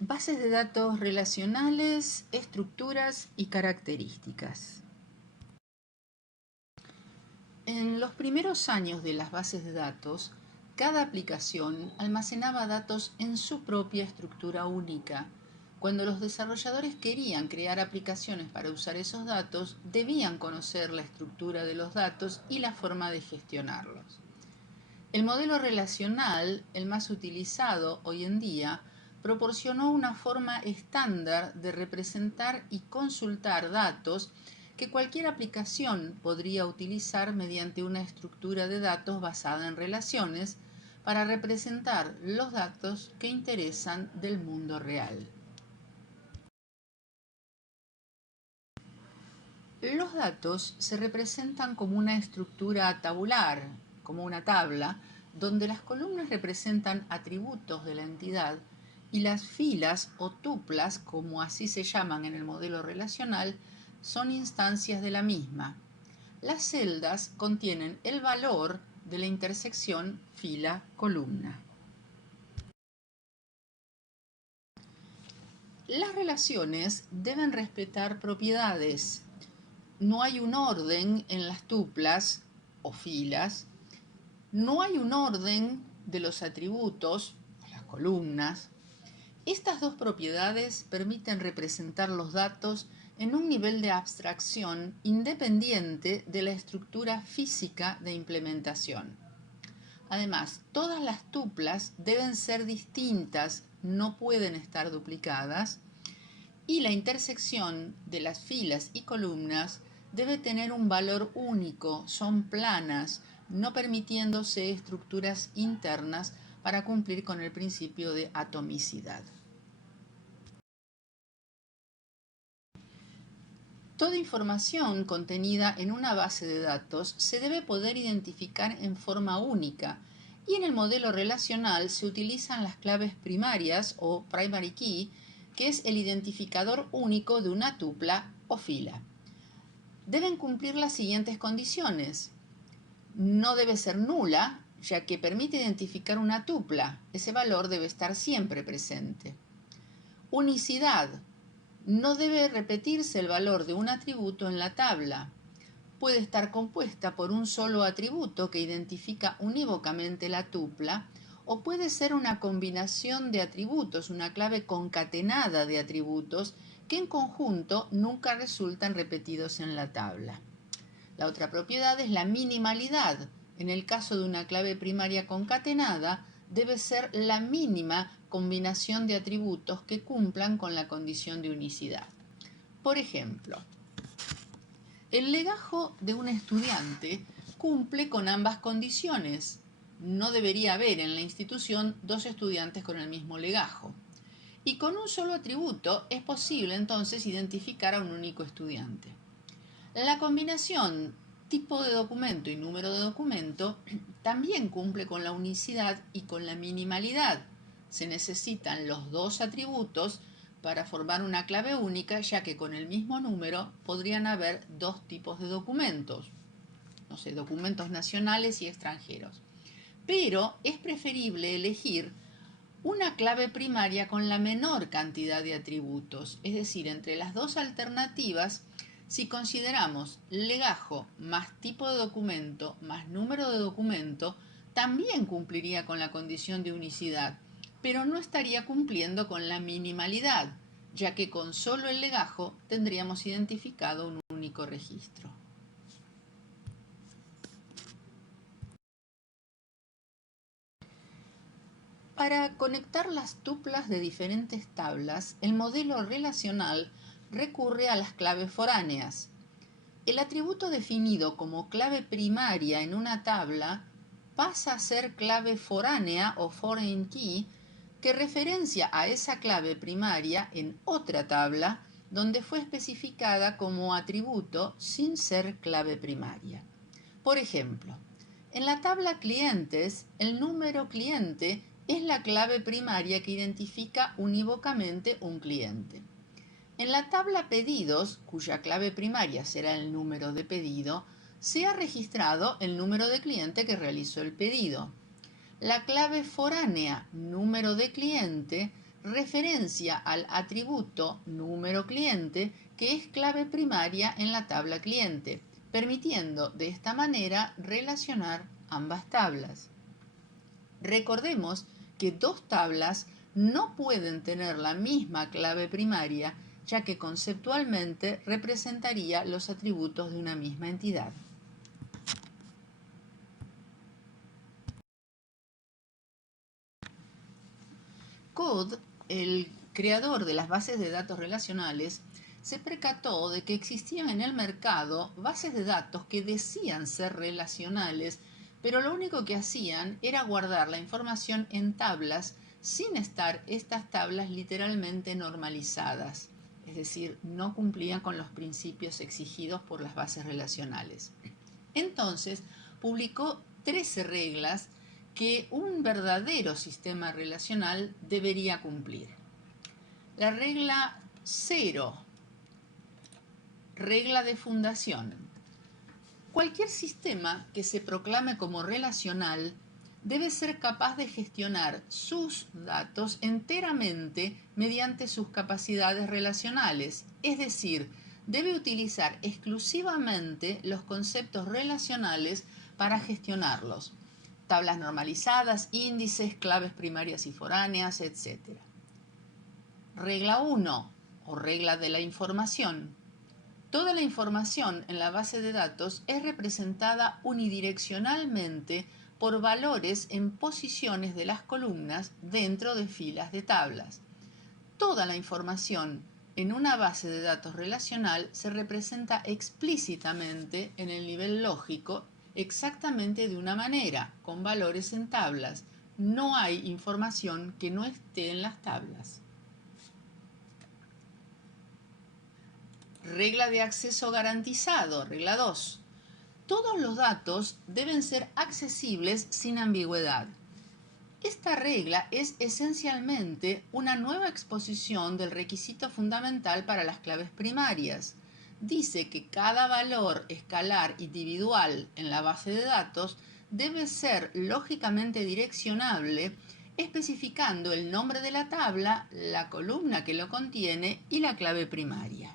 Bases de datos relacionales, estructuras y características. En los primeros años de las bases de datos, cada aplicación almacenaba datos en su propia estructura única. Cuando los desarrolladores querían crear aplicaciones para usar esos datos, debían conocer la estructura de los datos y la forma de gestionarlos. El modelo relacional, el más utilizado hoy en día, proporcionó una forma estándar de representar y consultar datos que cualquier aplicación podría utilizar mediante una estructura de datos basada en relaciones para representar los datos que interesan del mundo real. Los datos se representan como una estructura tabular, como una tabla, donde las columnas representan atributos de la entidad y las filas o tuplas, como así se llaman en el modelo relacional, son instancias de la misma. Las celdas contienen el valor de la intersección fila-columna. Las relaciones deben respetar propiedades. No hay un orden en las tuplas o filas, no hay un orden de los atributos, las columnas. Estas dos propiedades permiten representar los datos en un nivel de abstracción independiente de la estructura física de implementación. Además, todas las tuplas deben ser distintas, no pueden estar duplicadas, y la intersección de las filas y columnas debe tener un valor único, son planas, no permitiéndose estructuras internas para cumplir con el principio de atomicidad. Toda información contenida en una base de datos se debe poder identificar en forma única, y en el modelo relacional se utilizan las claves primarias o primary key, que es el identificador único de una tupla o fila. Deben cumplir las siguientes condiciones. No debe ser nula, ya que permite identificar una tupla. Ese valor debe estar siempre presente. Unicidad. No debe repetirse el valor de un atributo en la tabla. Puede estar compuesta por un solo atributo que identifica unívocamente la tupla, o puede ser una combinación de atributos, una clave concatenada de atributos que en conjunto nunca resultan repetidos en la tabla. La otra propiedad es la minimalidad. En el caso de una clave primaria concatenada, debe ser la mínima combinación de atributos que cumplan con la condición de unicidad. Por ejemplo, el legajo de un estudiante cumple con ambas condiciones. No debería haber en la institución dos estudiantes con el mismo legajo. Y con un solo atributo es posible entonces identificar a un único estudiante. La combinación tipo de documento y número de documento también cumple con la unicidad y con la minimalidad. Se necesitan los dos atributos para formar una clave única, ya que con el mismo número podrían haber dos tipos de documentos, documentos nacionales y extranjeros. Pero es preferible elegir una clave primaria con la menor cantidad de atributos, es decir, entre las dos alternativas, si consideramos legajo más tipo de documento más número de documento, también cumpliría con la condición de unicidad, pero no estaría cumpliendo con la minimalidad, ya que con solo el legajo tendríamos identificado un único registro. Para conectar las tuplas de diferentes tablas, el modelo relacional recurre a las claves foráneas. El atributo definido como clave primaria en una tabla pasa a ser clave foránea o foreign key, que referencia a esa clave primaria en otra tabla donde fue especificada como atributo sin ser clave primaria. Por ejemplo, en la tabla clientes, el número cliente es la clave primaria que identifica unívocamente un cliente. En la tabla pedidos, cuya clave primaria será el número de pedido, se ha registrado el número de cliente que realizó el pedido. La clave foránea número de cliente referencia al atributo número cliente que es clave primaria en la tabla cliente, permitiendo de esta manera relacionar ambas tablas. Recordemos que dos tablas no pueden tener la misma clave primaria, ya que conceptualmente representaría los atributos de una misma entidad. Code, el creador de las bases de datos relacionales, se percató de que existían en el mercado bases de datos que decían ser relacionales, pero lo único que hacían era guardar la información en tablas sin estar estas tablas literalmente normalizadas, es decir, no cumplían con los principios exigidos por las bases relacionales. Entonces, publicó 13 reglas que un verdadero sistema relacional debería cumplir. La regla 0, regla de fundación. Cualquier sistema que se proclame como relacional debe ser capaz de gestionar sus datos enteramente mediante sus capacidades relacionales, es decir, debe utilizar exclusivamente los conceptos relacionales para gestionarlos. Tablas normalizadas, índices, claves primarias y foráneas, etc. Regla 1, o regla de la información. Toda la información en la base de datos es representada unidireccionalmente por valores en posiciones de las columnas dentro de filas de tablas. Toda la información en una base de datos relacional se representa explícitamente en el nivel lógico exactamente de una manera, con valores en tablas. No hay información que no esté en las tablas. Regla de acceso garantizado, regla 2. Todos los datos deben ser accesibles sin ambigüedad. Esta regla es esencialmente una nueva exposición del requisito fundamental para las claves primarias. Dice que cada valor escalar individual en la base de datos debe ser lógicamente direccionable, especificando el nombre de la tabla, la columna que lo contiene y la clave primaria.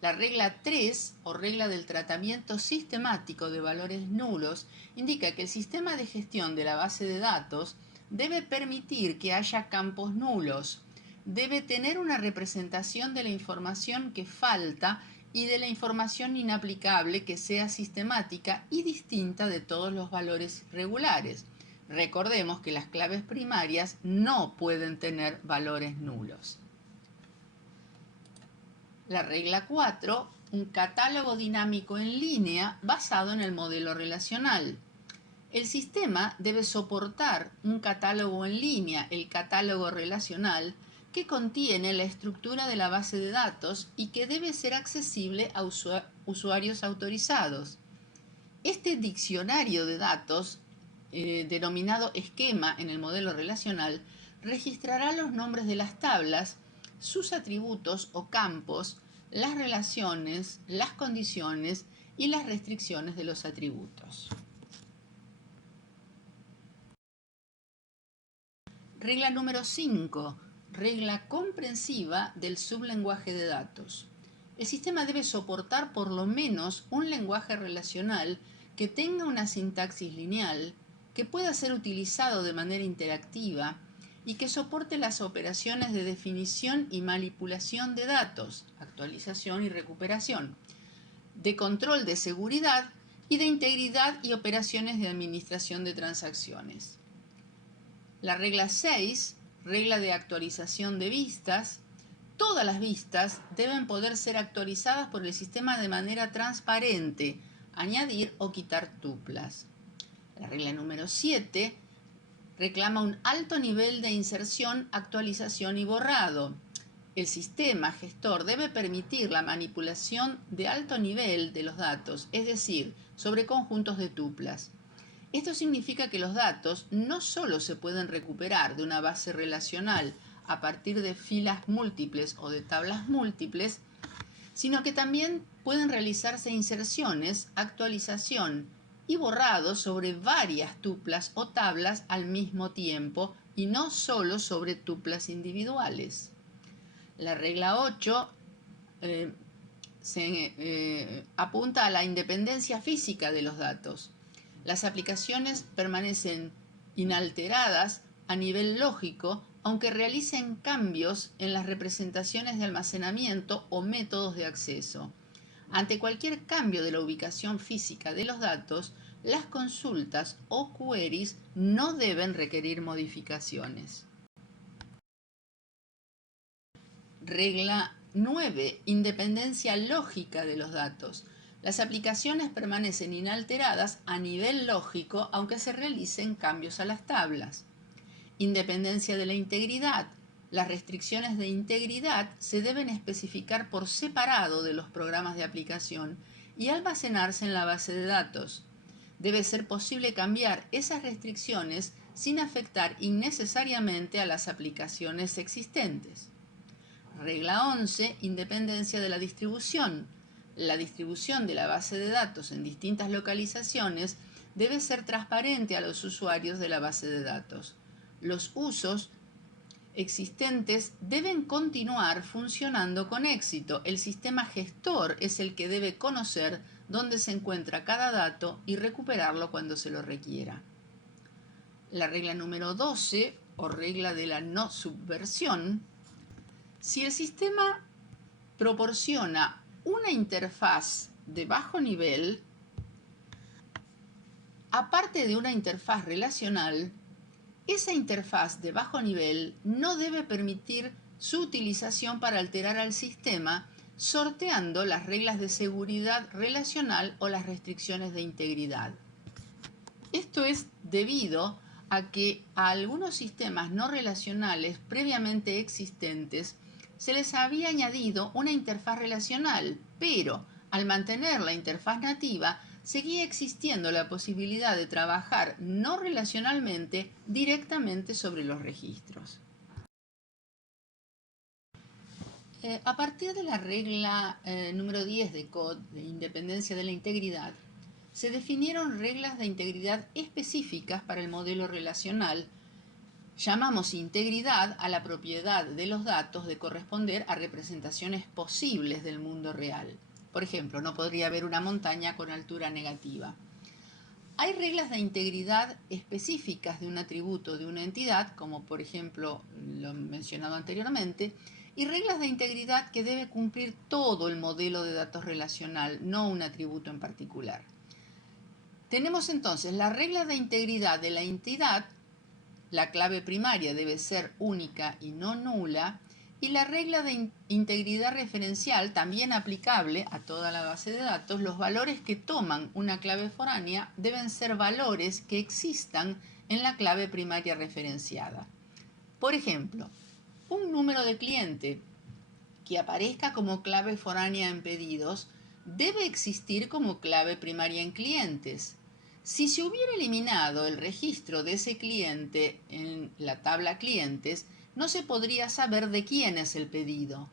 La regla 3, o regla del tratamiento sistemático de valores nulos, indica que el sistema de gestión de la base de datos debe permitir que haya campos nulos, debe tener una representación de la información que falta y de la información inaplicable que sea sistemática y distinta de todos los valores regulares. Recordemos que las claves primarias no pueden tener valores nulos. La regla 4, un catálogo dinámico en línea basado en el modelo relacional. El sistema debe soportar un catálogo en línea, el catálogo relacional, que contiene la estructura de la base de datos y que debe ser accesible a usuarios autorizados. Este diccionario de datos, denominado esquema en el modelo relacional, registrará los nombres de las tablas, sus atributos o campos, las relaciones, las condiciones y las restricciones de los atributos. Regla número 5. Regla comprensiva del sublenguaje de datos. El sistema debe soportar por lo menos un lenguaje relacional que tenga una sintaxis lineal, que pueda ser utilizado de manera interactiva y que soporte las operaciones de definición y manipulación de datos, actualización y recuperación, de control de seguridad y de integridad y operaciones de administración de transacciones. La regla 6, regla de actualización de vistas. Todas las vistas deben poder ser actualizadas por el sistema de manera transparente, añadir o quitar tuplas. La regla número 7 reclama un alto nivel de inserción, actualización y borrado. El sistema gestor debe permitir la manipulación de alto nivel de los datos, es decir, sobre conjuntos de tuplas. Esto significa que los datos no solo se pueden recuperar de una base relacional a partir de filas múltiples o de tablas múltiples, sino que también pueden realizarse inserciones, actualización y borrado sobre varias tuplas o tablas al mismo tiempo y no solo sobre tuplas individuales. La regla 8 apunta a la independencia física de los datos. Las aplicaciones permanecen inalteradas a nivel lógico, aunque realicen cambios en las representaciones de almacenamiento o métodos de acceso. Ante cualquier cambio de la ubicación física de los datos, las consultas o queries no deben requerir modificaciones. Regla 9. Independencia lógica de los datos. Las aplicaciones permanecen inalteradas a nivel lógico aunque se realicen cambios a las tablas. Independencia de la integridad. Las restricciones de integridad se deben especificar por separado de los programas de aplicación y almacenarse en la base de datos. Debe ser posible cambiar esas restricciones sin afectar innecesariamente a las aplicaciones existentes. Regla 11. Independencia de la distribución. La distribución de la base de datos en distintas localizaciones debe ser transparente a los usuarios de la base de datos. Los usos existentes deben continuar funcionando con éxito. El sistema gestor es el que debe conocer dónde se encuentra cada dato y recuperarlo cuando se lo requiera. La regla número 12, o regla de la no subversión. Si el sistema proporciona una interfaz de bajo nivel, aparte de una interfaz relacional, esa interfaz de bajo nivel no debe permitir su utilización para alterar al sistema, sorteando las reglas de seguridad relacional o las restricciones de integridad. Esto es debido a que a algunos sistemas no relacionales previamente existentes se les había añadido una interfaz relacional, pero al mantener la interfaz nativa, seguía existiendo la posibilidad de trabajar no relacionalmente directamente sobre los registros. A partir de la regla número 10 de CODE, de independencia de la integridad, se definieron reglas de integridad específicas para el modelo relacional. Llamamos integridad a la propiedad de los datos de corresponder a representaciones posibles del mundo real. Por ejemplo, no podría haber una montaña con altura negativa. Hay reglas de integridad específicas de un atributo de una entidad, como por ejemplo lo mencionado anteriormente, y reglas de integridad que debe cumplir todo el modelo de datos relacional, no un atributo en particular. Tenemos entonces la regla de integridad de la entidad. La clave primaria debe ser única y no nula, y la regla de integridad referencial, también aplicable a toda la base de datos. Los valores que toman una clave foránea deben ser valores que existan en la clave primaria referenciada. Por ejemplo, un número de cliente que aparezca como clave foránea en pedidos debe existir como clave primaria en clientes. Si se hubiera eliminado el registro de ese cliente en la tabla clientes, no se podría saber de quién es el pedido.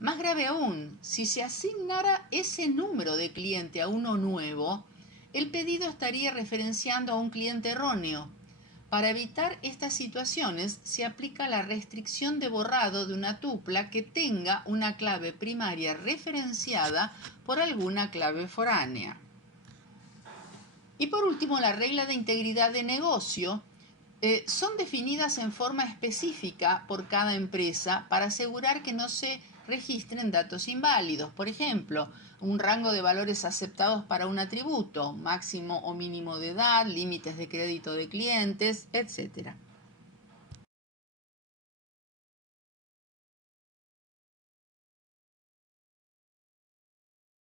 Más grave aún, si se asignara ese número de cliente a uno nuevo, el pedido estaría referenciando a un cliente erróneo. Para evitar estas situaciones, se aplica la restricción de borrado de una tupla que tenga una clave primaria referenciada por alguna clave foránea. Y por último, la regla de integridad de negocio son definidas en forma específica por cada empresa para asegurar que no se registren datos inválidos. Por ejemplo, un rango de valores aceptados para un atributo, máximo o mínimo de edad, límites de crédito de clientes, etc.